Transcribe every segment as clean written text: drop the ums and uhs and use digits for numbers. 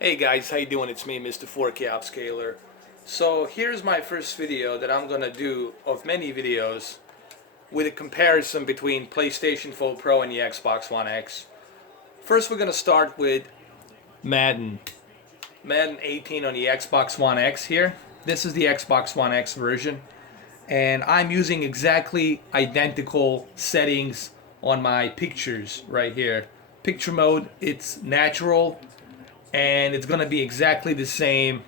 Hey guys, how you doing? It's me, Mr. 4K Upscaler. So here's my first video that I'm gonna do of many videos with a comparison between PlayStation 4 Pro and the Xbox One X. First we're gonna start with Madden. Madden 18 on the Xbox One X here. This is the Xbox One X version. And I'm using exactly identical settings on my pictures right here. Picture mode, it's natural. And it's going to be exactly the same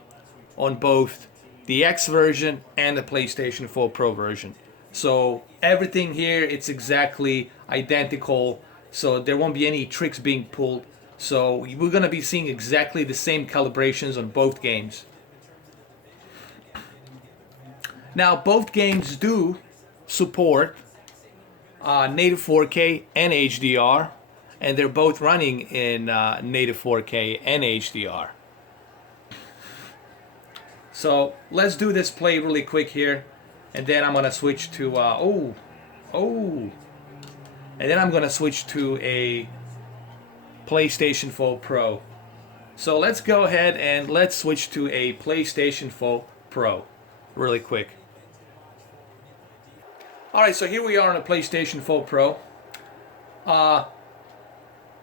on both the X version and the PlayStation 4 Pro version. So everything here, it's exactly identical, so there won't be any tricks being pulled. So we're going to be seeing exactly the same calibrations on both games. Now both games do support native 4K and HDR, and they're both running in native 4K and HDR. So let's do this play really quick here, and then I'm gonna switch to and then I'm gonna switch to a PlayStation 4 Pro. So let's go ahead and let's switch to a PlayStation 4 Pro really quick. Alright, so here we are on a PlayStation 4 Pro.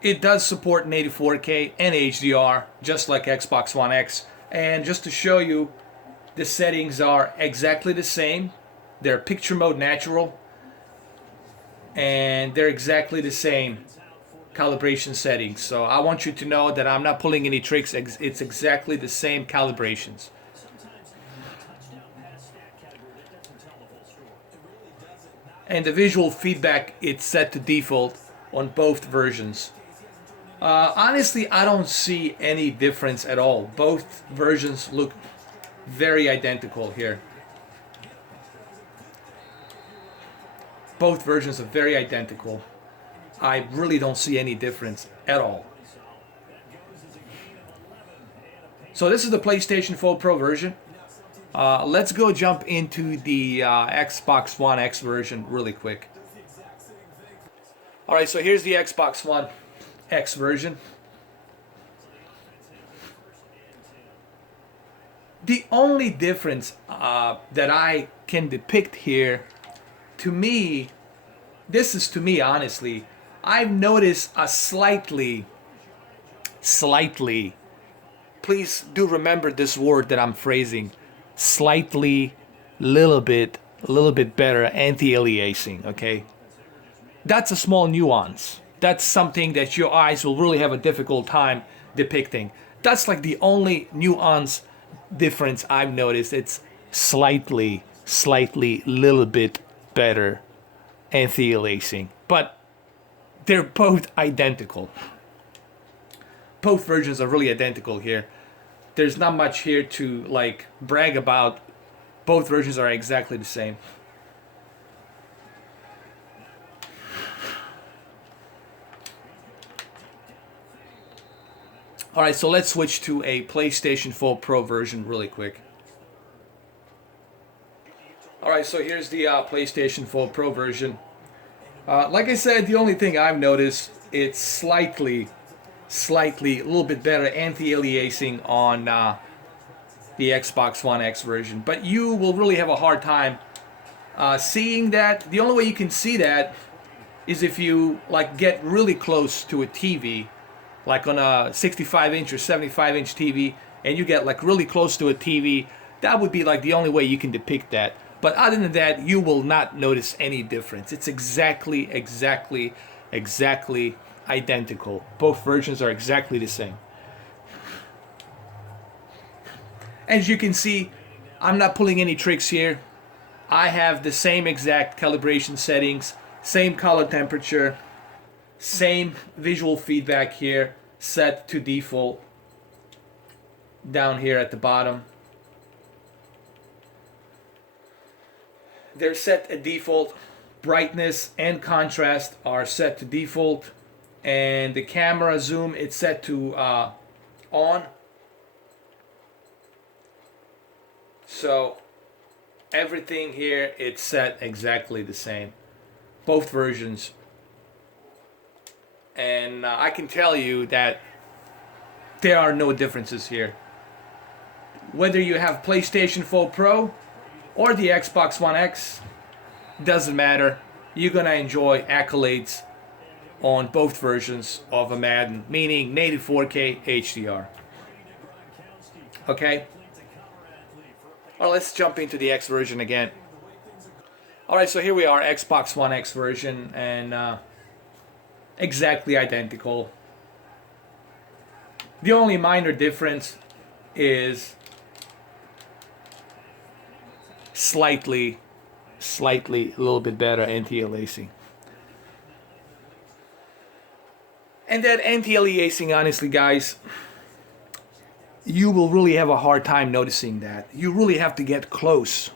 It does support native 4K and HDR, just like Xbox One X. And just to show you, the settings are exactly the same. They're picture mode natural, and they're exactly the same calibration settings. So I want you to know that I'm not pulling any tricks. It's exactly the same calibrations. And the visual feedback, it's set to default on both versions. Honestly, I don't see any difference at all. Both versions look very identical here. Both versions are very identical. I really don't see any difference at all. So this is the PlayStation 4 Pro version. Let's go jump into the Xbox One X version really quick. Alright, so here's the Xbox One X version. The only difference that I can depict here, to me, this is to me honestly, I've noticed a slightly, please do remember this word that I'm phrasing, slightly, little bit better anti-aliasing, okay? That's a small nuance. That's something that your eyes will really have a difficult time depicting. That's like the only nuance difference I've noticed. It's slightly, little bit better anti-aliasing. But they're both identical. Both versions are really identical here. There's not much here to like brag about. Both versions are exactly the same. Alright, so let's switch to a PlayStation 4 Pro version really quick. Alright, so here's the PlayStation 4 Pro version. Like I said, the only thing I've noticed, it's slightly, a little bit better anti-aliasing on the Xbox One X version. But you will really have a hard time seeing that. The only way you can see that is if you like get really close to a TV, like on a 65-inch or 75-inch TV, and you get like really close to a TV. That would be like the only way you can depict that. But other than that, you will not notice any difference. It's exactly identical. Both versions are exactly the same. As you can see, I'm not pulling any tricks here. I have the same exact calibration settings, same color temperature, same visual feedback here, set to default down here at the bottom. They're set at default. Brightness and contrast are set to default, and the camera zoom, it's set to on. So everything here, it's set exactly the same. Both versions. And I can tell you that there are no differences here. Whether you have PlayStation 4 Pro or the Xbox One X, doesn't matter. You're gonna enjoy accolades on both versions of a Madden, meaning native 4K HDR. Okay? Alright, let's jump into the X version again. Alright, so here we are, Xbox One X version, and exactly identical. The only minor difference is slightly a little bit better anti-aliasing. And that anti-aliasing, honestly guys, you will really have a hard time noticing that. You really have to get close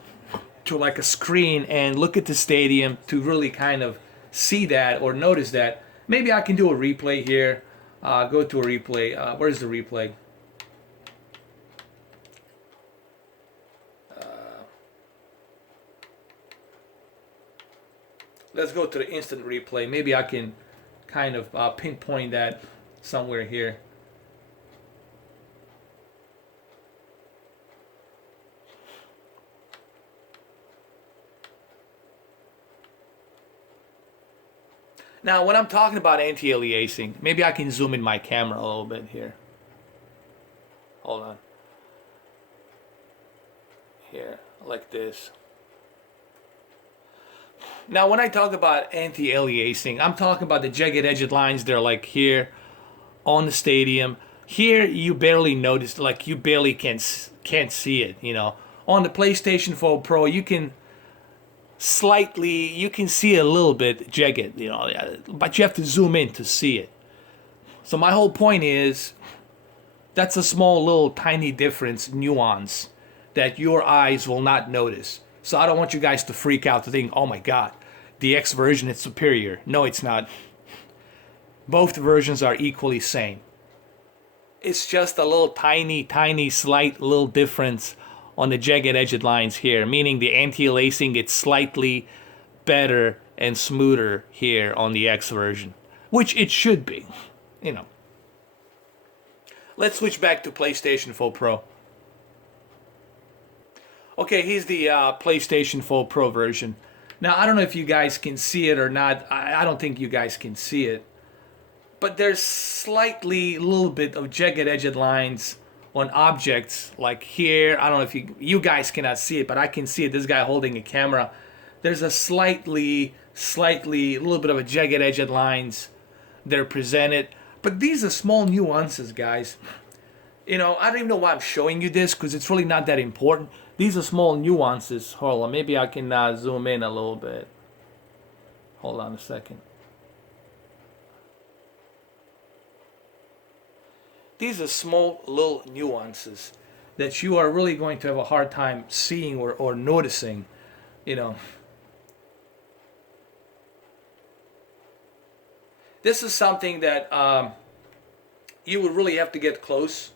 to like a screen and look at the stadium to really kind of see that or notice that. Maybe I can do a replay here. Go to a replay. Where's the replay? Let's go to the instant replay. Maybe I can kind of pinpoint that somewhere here. Now, when I'm talking about anti-aliasing, maybe I can zoom in my camera a little bit here. Hold on. Here, like this. Now, when I talk about anti-aliasing, I'm talking about the jagged edged lines. They're like here on the stadium. Here, you barely notice, like you barely can't see it. You know, on the PlayStation 4 Pro, you can see a little bit jagged. You know, but you have to zoom in to see it. So my whole point is, that's a small, little, tiny difference, nuance that your eyes will not notice. So I don't want you guys to freak out to think, oh my God, the X version is superior. No, it's not. Both versions are equally same. It's just a little tiny, slight little difference on the jagged edged lines here, meaning the anti-aliasing, it's slightly better and smoother here on the X version, which it should be, you know. Let's switch back to PlayStation 4 Pro. Okay, here's the PlayStation 4 Pro version. Now, I don't know if you guys can see it or not. I don't think you guys can see it. But there's slightly, a little bit of jagged edged lines on objects, like here. I don't know if you guys cannot see it, but I can see it. This guy holding a camera. There's a slightly, a little bit of a jagged edged lines. They're presented. But these are small nuances, guys. You know, I don't even know why I'm showing you this, because it's really not that important. These are small nuances. Hold on, maybe I can zoom in a little bit. Hold on a second. These are small little nuances that you are really going to have a hard time seeing or noticing, you know. This is something that you would really have to get close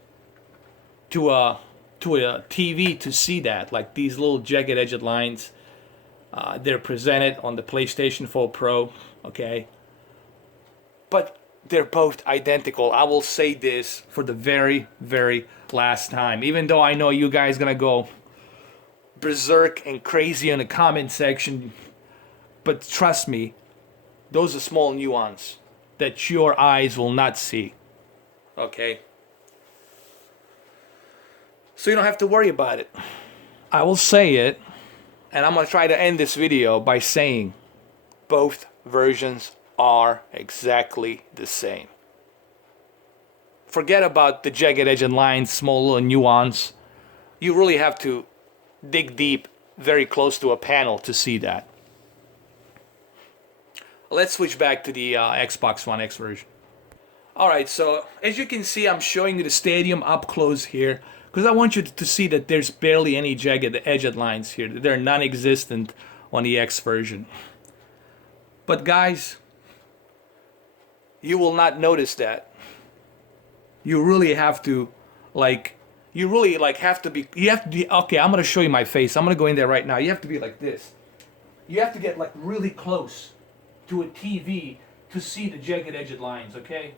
to a TV to see that, like these little jagged edged lines. They're presented on the PlayStation 4 Pro, okay? But they're both identical. I will say this for the very, very last time. Even though I know you guys gonna go berserk and crazy in the comment section, but trust me, those are small nuances that your eyes will not see, okay? So you don't have to worry about it. I will say it, and I'm going to try to end this video by saying both versions are exactly the same. Forget about the jagged edge and lines, small little nuance. You really have to dig deep, very close to a panel to see that. Let's switch back to the Xbox One X version. Alright, so as you can see, I'm showing you the stadium up close here, because I want you to see that there's barely any jagged edged lines here. They're non-existent on the X version. But guys, you will not notice that. You really have to, have to be, okay, I'm going to show you my face. I'm going to go in there right now. You have to be like this. You have to get like really close to a TV to see the jagged edged lines, okay?